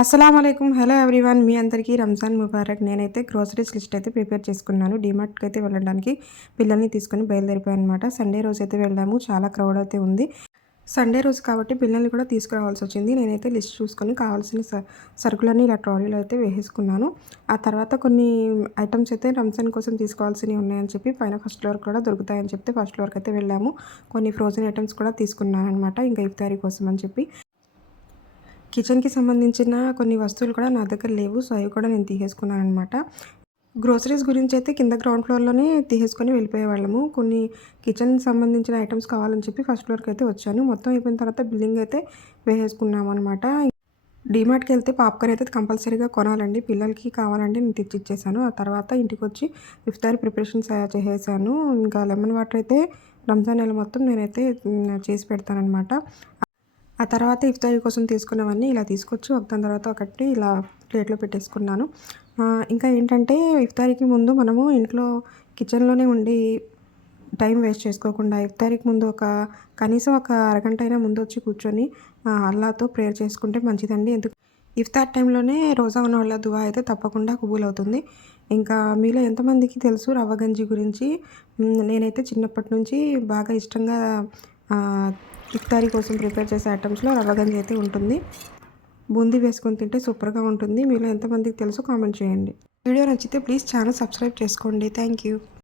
అస్సలాముఅలైకుం. Hello everyone. మీ అందరికీ రంజాన్ ముబారక్. నేనైతే groceries list అయితే ప్రిపేర్ చేసుకున్నాను. డీమార్ట్‌కి అయితే వెళ్ళడానికి పిల్లల్ని తీసుకొని బయలుదేరిపోయానమాట. సండే రోజైతే వెళ్ళాము. చాలా క్రౌడ్ అయితే ఉంది. సండే రోజు కాబట్టి పిల్లల్ని కూడా తీసుకురావాల్సొచ్చింది. నేనైతే లిస్ట్ చూసుకొని కావాల్సిన సరుకులన్నీ ఇలా ట్రాలీలో అయితే వేసేసుకున్నాను. ఆ తర్వాత కొన్ని ఐటెమ్స్ అయితే రంజాన్ కోసం తీసుకోవాల్సినవి ఉన్నాయని చెప్పి పైన ఫస్ట్ ఫ్లోర్ కూడా దొరుకుతాయని చెప్తే ఫస్ట్ ఫ్లోర్‌కి అయితే వెళ్ళాము. కొన్ని ఫ్రోజన్ ఐటెమ్స్ కూడా తీసుకున్నాననమాట. ఇంకా ఇఫ్తారీ కోసం అని చెప్పి. కిచెన్‌కి సంబంధించిన కొన్ని వస్తువులు కూడా నా దగ్గర లేవు. సో, అవి కూడా నేను తీసేసుకున్నాననమాట. గ్రోసరీస్ గురించైతే కింద గ్రౌండ్ ఫ్లోర్‌లోనే తీసేసుకొని వెళ్ళిపోయేవాళ్ళము. కొన్ని కిచెన్‌కి సంబంధించిన ఐటెమ్స్ కావాలని చెప్పి ఫస్ట్ ఫ్లోర్‌కైతే వచ్చాను. మొత్తం అయిపోయిన తర్వాత బిల్లింగ్ అయితే వేసేసుకున్నామనమాట. డీమార్ట్‌కెళ్తే పాప్కార్న్ అయితే కంపల్సరీగా కొనాలండి. పిల్లలకి కావాలంటే నేను తెచ్చిచ్చేసాను. ఆ తర్వాత ఇంటికొచ్చి ఇఫ్తార్ ప్రిపరేషన్స్ చేసేసాను. ఇంకా లెమన్ వాటర్ అయితే రంజాన్ నెల మొత్తం నేనైతే చేసి పెడతాననమాట. ఆ తర్వాత ఇఫ్తారీ కోసం తీసుకున్నవన్నీ ఇలా తీసుకొచ్చి దాని తర్వాత ఒకటి ఇలా ప్లేట్‌లో పెట్టేసుకున్నాను. ఇంకా ఏంటంటే ఇఫ్తారీకి ముందు మనము ఇంట్లో కిచెన్‌లోనే ఉండి టైం వేస్ట్ చేసుకోకుండా ఇఫ్తారీకి ముందు కనీసం ఒక అరగంట అయినా ముందొచ్చి కూర్చొని అల్లాతో ప్రేయర్ చేసుకుంటే మంచిదండి. ఇఫ్తార్ టైంలోనే రోజా ఉన్న వాళ్ళ దువా అయితే తప్పకుండా కబూల్ అవుతుంది. ఇంకా మీలో ఎంతమందికి తెలుసు రవ్వ గంజి గురించి? నేనైతే చిన్నప్పటి నుంచి బాగా ఇష్టంగా ఆహ్, ఇఫ్తారీ కోసం ప్రిపేర్ చేసే ఐటమ్స్‌లో రవ్వ గంజి అయితే ఉంటుంది. బూందీ వేసుకొని తింటే సూపర్‌గా ఉంటుంది. మీలో ఎంతమందికి తెలుసో కామెంట్ చేయండి. వీడియో నచ్చితే ప్లీజ్ ఛానల్ సబ్స్క్రైబ్ చేసుకోండి. Thank you.